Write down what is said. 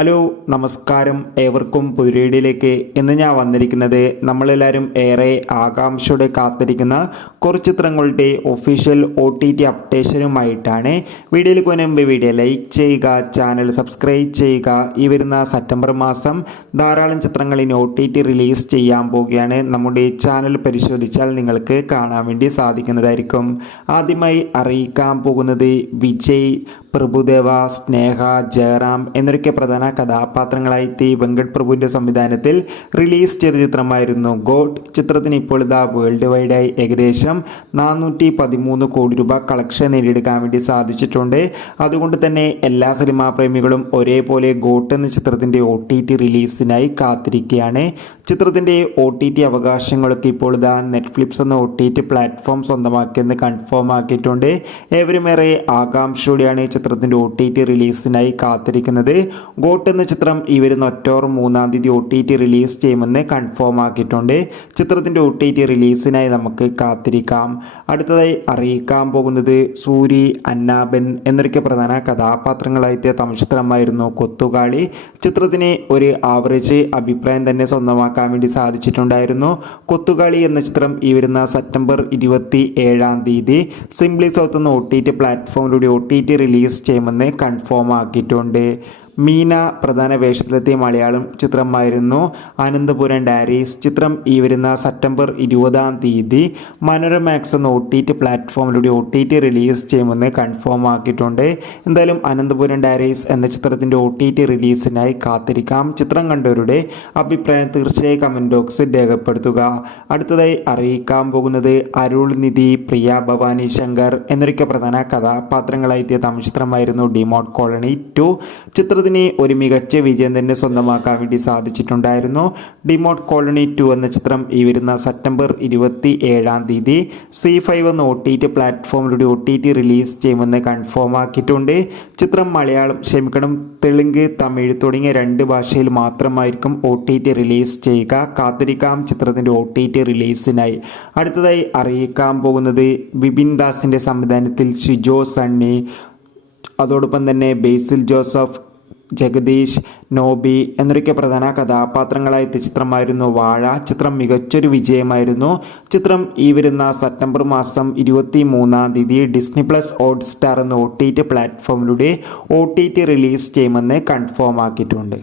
Hello നമസ്കാരം, ഏവർക്കും പുതിയൊരു ഇന്ന് ഞാൻ വന്നിരിക്കുന്നത് നമ്മളെല്ലാവരും ഏറെ ആകാംക്ഷയോടെ കാത്തിരിക്കുന്ന കുറച്ച് ചിത്രങ്ങളുടെ ഒഫീഷ്യൽ OTT അപ്ഡേഷനുമായിട്ടാണ്. വീഡിയോയിൽ മുൻപ് വീഡിയോ ലൈക്ക് ചെയ്യുക, ചാനൽ സബ്സ്ക്രൈബ് ചെയ്യുക. ഈ വരുന്ന സെപ്റ്റംബർ മാസം ധാരാളം ചിത്രങ്ങൾ ഇനി OTT റിലീസ് ചെയ്യാൻ പോവുകയാണ്. നമ്മുടെ ചാനൽ പരിശോധിച്ചാൽ നിങ്ങൾക്ക് കാണാൻ വേണ്ടി സാധിക്കുന്നതായിരിക്കും. ആദ്യമായി അറിയിക്കാൻ പോകുന്നത് വിജയ്, പ്രഭുദേവ, സ്നേഹ, ജയറാം എന്നൊക്കെ പ്രധാന കഥാപാത്രങ്ങളായി വെങ്കട് പ്രഭുവിൻ്റെ സംവിധാനത്തിൽ റിലീസ് ചെയ്ത ചിത്രമായിരുന്നു ഗോഡ്. ചിത്രത്തിന് ഇപ്പോൾ വേൾഡ് വൈഡായി ഏകദേശം 413 കോടി രൂപ കളക്ഷൻ നേടിയെടുക്കാൻ വേണ്ടി സാധിച്ചിട്ടുണ്ട്. അതുകൊണ്ട് തന്നെ എല്ലാ സിനിമാ പ്രേമികളും ഒരേപോലെ ഗോഡ് എന്ന ചിത്രത്തിൻ്റെ OTT റിലീസിനായി കാത്തിരിക്കുകയാണ്. ചിത്രത്തിൻ്റെ OTT അവകാശങ്ങളൊക്കെ ഇപ്പോൾ നെറ്റ്ഫ്ലിക്സ് എന്ന OTT പ്ലാറ്റ്ഫോം സ്വന്തമാക്കിയെന്ന് കൺഫേം ആക്കിയിട്ടുണ്ട്. ഏവരുമേറെ ആകാംക്ഷയോടെയാണ് ചിത്രത്തിൻ്റെ OTT റിലീസിനായി കാത്തിരിക്കുന്നത്. ഗോട്ട് എന്ന ചിത്രം ഈ വരുന്ന ഒക്ടോബർ 3-ാം തീയതി OTT റിലീസ് ചെയ്യുമെന്ന് കൺഫേം ആക്കിയിട്ടുണ്ട്. ചിത്രത്തിൻ്റെ OTT റിലീസിനായി നമുക്ക് കാത്തിരിക്കാം. അടുത്തതായി അറിയിക്കാൻ പോകുന്നത് സൂരി, അന്നാബൻ എന്നൊക്കെ പ്രധാന കഥാപാത്രങ്ങളായിട്ട് തമിഴ് ചിത്രമായിരുന്നു കൊത്തുകാളി. ചിത്രത്തിന് ഒരു ആവറേജ് അഭിപ്രായം തന്നെ സ്വന്തമാക്കാൻ വേണ്ടി സാധിച്ചിട്ടുണ്ടായിരുന്നു. കൊത്തുകാളി എന്ന ചിത്രം ഈ വരുന്ന സെപ്റ്റംബർ 27-ാം തീയതി സിംപ്ലി സൗത്ത് എന്ന OTT പ്ലാറ്റ്ഫോമിലൂടെ OTT റിലീസ് ചെയ്യുമെന്ന് കൺഫേം ആക്കിയിട്ടുണ്ട്. മീന പ്രധാന വേഷത്തിലെത്തിയ മലയാളം ചിത്രമായിരുന്നു അനന്തപുരം ഡയറീസ്. ചിത്രം ഈ വരുന്ന സെപ്റ്റംബർ 20-ാം തീയതി മനോരമാക്സ് എന്ന OTT പ്ലാറ്റ്ഫോമിലൂടെ OTT റിലീസ് ചെയ്യുമെന്ന് കൺഫേം ആക്കിയിട്ടുണ്ട്. എന്തായാലും അനന്തപുരം ഡയറീസ് എന്ന ചിത്രത്തിൻ്റെ OTT റിലീസിനായി കാത്തിരിക്കാം. ചിത്രം കണ്ടവരുടെ അഭിപ്രായം തീർച്ചയായും കമൻറ്റ് ബോക്സിൽ രേഖപ്പെടുത്തുക. അടുത്തതായി അറിയിക്കാൻ പോകുന്നത് അരുൾ നിധി, പ്രിയ ഭവാനി ശങ്കർ എന്നൊക്കെ പ്രധാന കഥാപാത്രങ്ങളായി തമിഴ് ചിത്രമായിരുന്നു ഡിമോട്ട് കോളനി 2. ചിത്രത്തിന് ഒരു മികച്ച വിജയം തന്നെ സ്വന്തമാക്കാൻ വേണ്ടി സാധിച്ചിട്ടുണ്ടായിരുന്നു. ഡിമോട്ട് കോളനി 2 എന്ന ചിത്രം ഈ വരുന്ന സെപ്റ്റംബർ 27-ാം തീയതി C5 എന്ന OTT പ്ലാറ്റ്ഫോമിലൂടെ OTT റിലീസ് ചെയ്യുമെന്ന് കൺഫേം ആക്കിയിട്ടുണ്ട്. ചിത്രം തെലുങ്ക്, തമിഴ് തുടങ്ങിയ 2 ഭാഷയിൽ മാത്രമായിരിക്കും OTT റിലീസ് ചെയ്യുക. കാത്തിരിക്കാം ചിത്രത്തിൻ്റെ OTT റിലീസിനായി. അടുത്തതായി അറിയിക്കാൻ പോകുന്നത് ബിപിൻ ദാസിൻ്റെ സംവിധാനത്തിൽ ഷിജോ സണ്ണി, അതോടൊപ്പം തന്നെ ബേസിൽ ജോസഫ്, ജഗദീഷ്, നോബി എന്നൊക്കെ പ്രധാന കഥാപാത്രങ്ങളായ ചിത്രമായിരുന്നു വാഴ. ചിത്രം മികച്ചൊരു വിജയമായിരുന്നു. ചിത്രം ഈ വരുന്ന സെപ്റ്റംബർ മാസം 23-ാം തീയതി ഡിസ്നി പ്ലസ് ഹോട്ട്സ്റ്റാർ എന്ന OTT പ്ലാറ്റ്ഫോമിലൂടെ OTT റിലീസ് ചെയ്യുമെന്ന് കൺഫേം ആക്കിയിട്ടുണ്ട്.